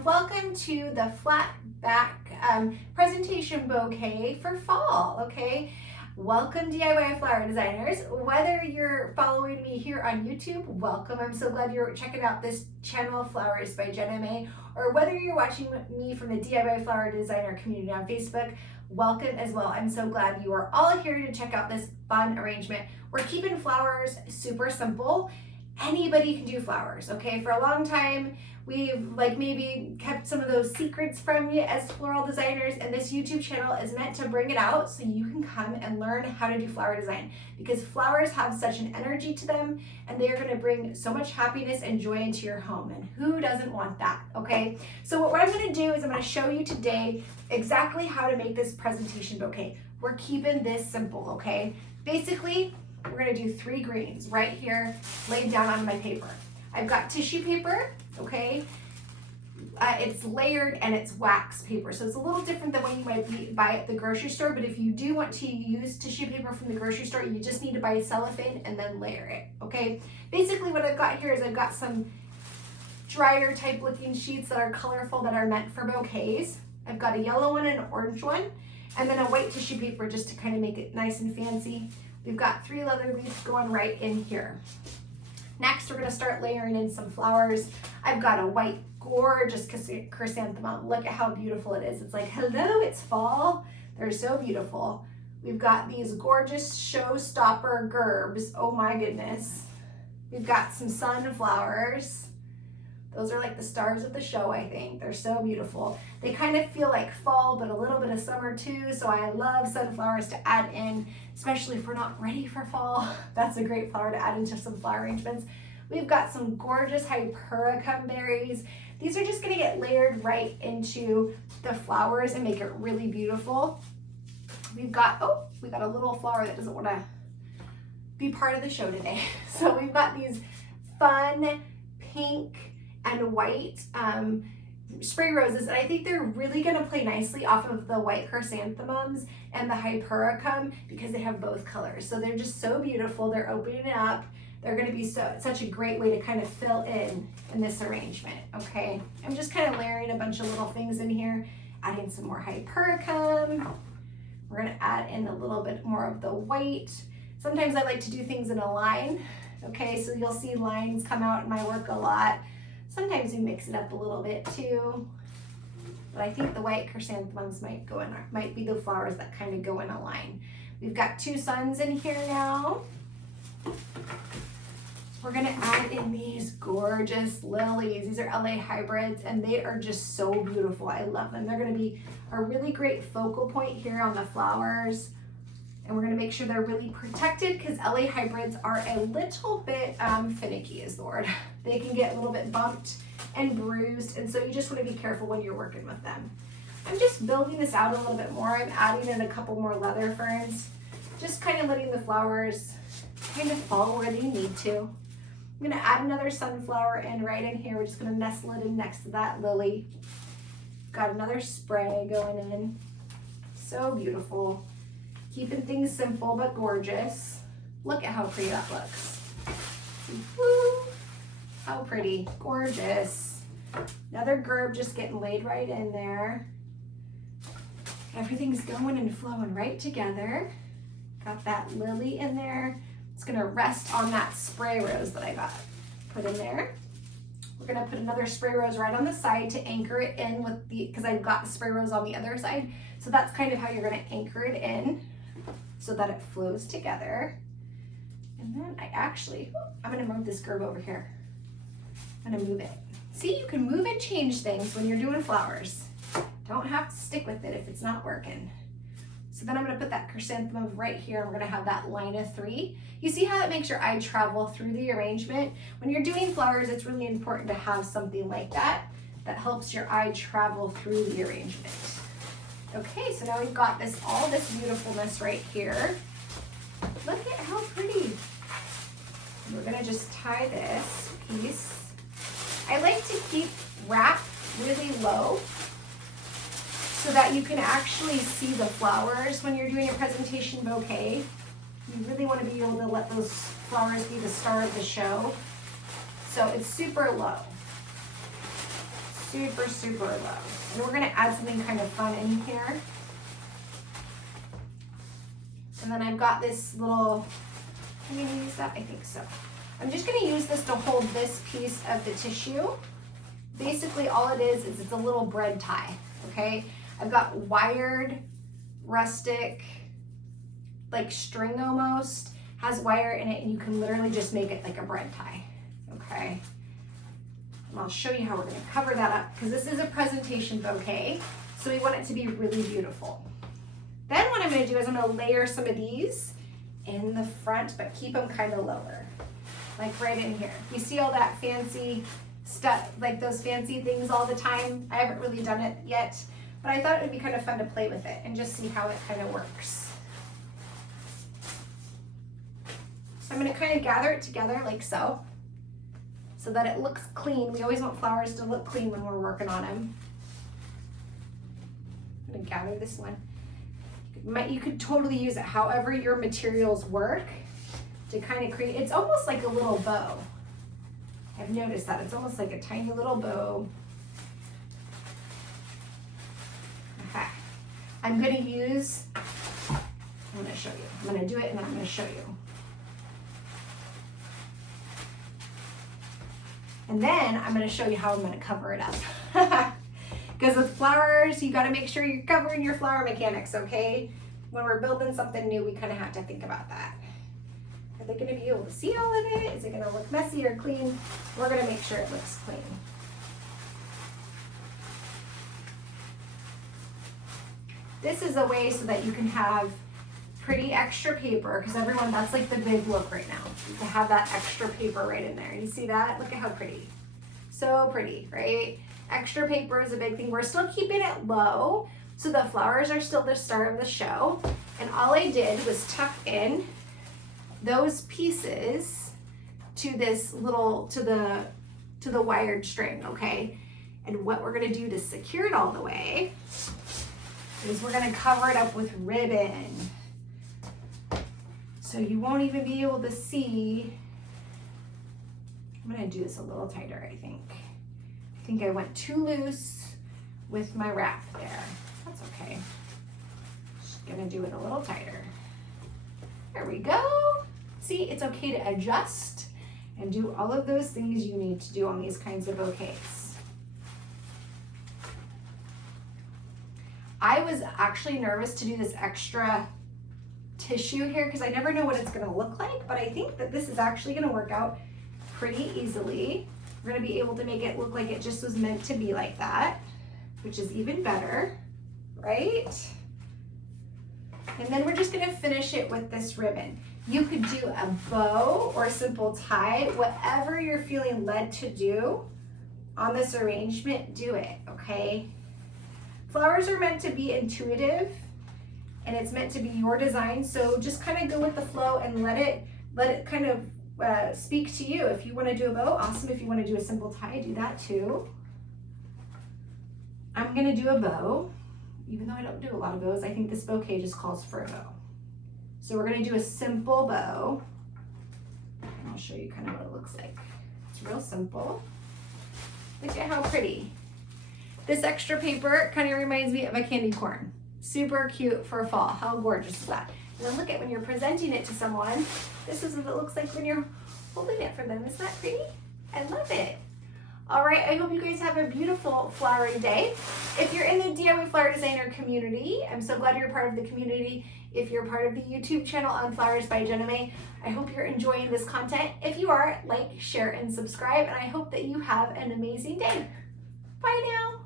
and welcome to the flat back presentation bouquet for fall, okay? Welcome DIY flower designers. Whether you're following me here on YouTube, welcome. I'm so glad you're checking out this channel, Florist by Jen MA, or whether you're watching me from the DIY flower designer community on Facebook, welcome as well. I'm so glad you are all here to check out this fun arrangement. We're keeping flowers super simple. Anybody can do flowers, okay? For a long time, we've maybe kept some of those secrets from you as floral designers, and this YouTube channel is meant to bring it out so you can come and learn how to do flower design, because flowers have such an energy to them and they are going to bring so much happiness and joy into your home, and who doesn't want that, okay? So what I'm going to do is I'm going to show you today exactly how to make this presentation bouquet. We're keeping this simple, okay? Basically, we're going to do 3 greens right here laid down on my paper. I've got tissue paper, okay? It's layered and it's wax paper, so it's a little different than what you might buy at the grocery store, but if you do want to use tissue paper from the grocery store, you just need to buy cellophane and then layer it, okay? Basically what I've got here is I've got some dryer type looking sheets that are colorful that are meant for bouquets. I've got a yellow one and an orange one, and then a white tissue paper just to kind of make it nice and fancy. We've got 3 leather leaves going right in here. Next, we're gonna start layering in some flowers. I've got a white, gorgeous chrysanthemum. Look at how beautiful it is. It's like, hello, it's fall. They're so beautiful. We've got these gorgeous showstopper gerbs. Oh my goodness. We've got some sunflowers. Those are like the stars of the show, I think. They're so beautiful. They kind of feel like fall, but a little bit of summer too. So I love sunflowers to add in, especially if we're not ready for fall. That's a great flower to add into some flower arrangements. We've got some gorgeous hypericum berries. These are just gonna get layered right into the flowers and make it really beautiful. We've got, we got a little flower that doesn't wanna be part of the show today. So we've got these fun pink and white spray roses, and I think they're really going to play nicely off of the white chrysanthemums and the hypericum because they have both colors. So they're just so beautiful. They're opening it up. They're going to be such a great way to kind of fill in this arrangement, okay? I'm just kind of layering a bunch of little things in here, adding some more hypericum. We're going to add in a little bit more of the white. Sometimes I like to do things in a line, okay? So you'll see lines come out in my work a lot. Sometimes we mix it up a little bit too, but I think the white chrysanthemums might be the flowers that kind of go in a line. We've got 2 suns in here now. We're gonna add in these gorgeous lilies. These are LA hybrids, and they are just so beautiful. I love them. They're gonna be a really great focal point here on the flowers. And we're gonna make sure they're really protected because LA hybrids are a little bit finicky is the word. They can get a little bit bumped and bruised, and so you just wanna be careful when you're working with them. I'm just building this out a little bit more. I'm adding in a couple more leather ferns, just kind of letting the flowers kind of fall where they need to. I'm gonna add another sunflower in right in here. We're just gonna nestle it in next to that lily. Got another spray going in. So beautiful. Keeping things simple but gorgeous. Look at how pretty that looks. Woo! How pretty, gorgeous. Another gerb just getting laid right in there. Everything's going and flowing right together. Got that lily in there. It's gonna rest on that spray rose that I got put in there. We're gonna put another spray rose right on the side to anchor it in with because I've got the spray rose on the other side. So that's kind of how you're gonna anchor it in so that it flows together. And then I'm gonna move this gerb over here. I'm gonna move it. See, you can move and change things when you're doing flowers. Don't have to stick with it if it's not working. So then I'm gonna put that chrysanthemum right here. We're gonna have that line of 3. You see how that makes your eye travel through the arrangement? When you're doing flowers, it's really important to have something like that that helps your eye travel through the arrangement. Okay, so now we've got all this beautifulness right here. Look at how pretty. And we're gonna just tie this piece. I like to keep wrap really low so that you can actually see the flowers when you're doing a presentation bouquet. You really want to be able to let those flowers be the star of the show. So it's super low. super, super low. And we're gonna add something kind of fun in here. And then I've got this little, I'm gonna use that, I think so. I'm just gonna use this to hold this piece of the tissue. Basically all it is it's a little bread tie, okay? I've got wired, rustic, like string almost, has wire in it, and you can literally just make it like a bread tie, okay? And I'll show you how we're gonna cover that up, because this is a presentation bouquet, so we want it to be really beautiful. Then what I'm gonna do is I'm gonna layer some of these in the front, but keep them kind of lower, like right in here. You see all that fancy stuff, like those fancy things all the time? I haven't really done it yet, but I thought it would be kind of fun to play with it and just see how it kind of works. So I'm gonna kind of gather it together like so that it looks clean. We always want flowers to look clean when we're working on them. I'm gonna gather this one. You could totally use it however your materials work to kind of create, it's almost like a little bow. I've noticed that, it's almost like a tiny little bow. Okay. I'm gonna show you. I'm gonna do it and then I'm gonna show you. And then I'm gonna show you how I'm gonna cover it up. Because with flowers, you gotta make sure you're covering your flower mechanics, okay? When we're building something new, we kind of have to think about that. Are they gonna be able to see all of it? Is it gonna look messy or clean? We're gonna make sure it looks clean. This is a way so that you can have pretty extra paper, because everyone, that's like the big look right now, to have that extra paper right in there. You see that? Look at how pretty. So pretty, right? Extra paper is a big thing. We're still keeping it low, so the flowers are still the star of the show. And all I did was tuck in those pieces to this little, to the wired string, okay? And what we're gonna do to secure it all the way is we're gonna cover it up with ribbon. So you won't even be able to see. I'm gonna do this a little tighter, I think. I think I went too loose with my wrap there. That's okay. Just gonna do it a little tighter. There we go. See, it's okay to adjust and do all of those things you need to do on these kinds of bouquets. I was actually nervous to do this extra tissue here because I never know what it's gonna look like, but I think that this is actually gonna work out pretty easily. We're gonna be able to make it look like it just was meant to be like that, which is even better, right? And then we're just gonna finish it with this ribbon. You could do a bow or a simple tie, whatever you're feeling led to do on this arrangement, do it, okay? Flowers are meant to be intuitive and it's meant to be your design, so just kind of go with the flow and let it kind of speak to you. If you want to do a bow, awesome. If you want to do a simple tie, do that too. I'm gonna do a bow, even though I don't do a lot of bows. I think this bouquet just calls for a bow. So we're gonna do a simple bow, and I'll show you kind of what it looks like. It's real simple. Look at how pretty. This extra paper kind of reminds me of a candy corn. Super cute for fall. How gorgeous is that? And then look at when you're presenting it to someone, this is what it looks like when you're holding it for them. Isn't that pretty? I love it. All right, I hope you guys have a beautiful flowering day. If you're in the DIY Flower Designer community, I'm so glad you're part of the community. If you're part of the YouTube channel on Flowers by Jenna May, I hope you're enjoying this content. If you are, like, share, and subscribe, and I hope that you have an amazing day. Bye now.